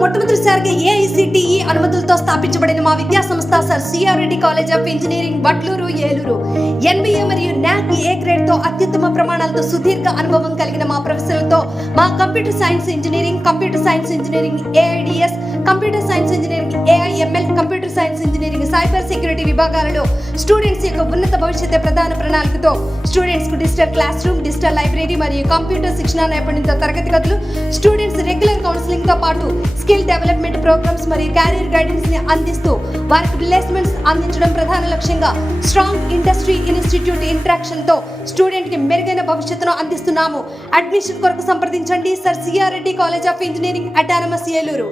మొట్టమొదటిసారిగా ఏఐసిటిఈ అనుమతులతో స్థాపించబడిన మా విద్యా సంస్థ sir CR Reddy college of engineering Batluru Eluru. NBA మరియు నాక్ ఏ గ్రేడ్ తో అత్యుత్తమ ప్రమాణాలతో సుదీర్ఘ అనుభవం కలిగిన మా ప్రొఫెసర్లతో మా computer science engineering AIDS, computer science engineering AIML, computer science engineering cyber security విభాగాలలో స్టూడెంట్స్ యొక్క ఉన్నత భవిష్యత్తు ప్రధాన ప్రణాళికతో స్టూడెంట్స్ కు digital class room, digital library మరియు కంప్యూటర్ శిక్షణ నైపుణ్యంతో తరగతి గదులు, స్టూడెంట్స్ రెగ్యులర్ కౌన్సిలింగ్ తో పాటు స్కిల్ డెవలప్మెంట్ ప్రోగ్రామ్స్ మరియు క్యారియర్ గైడెన్స్ ని అందిస్తూ వారికి ప్లేస్మెంట్స్ అందించడం ప్రధాన లక్ష్యంగా స్ట్రాంగ్ ఇండస్ట్రీ ఇన్స్టిట్యూట్ ఇంటరాక్షన్ తో స్టూడెంట్ కి మెరుగైన భవిష్యత్తును అందిస్తున్నాము. అడ్మిషన్ కొరకు సంప్రదించండి sir CR Reddy college of engineering autonomous Eluru.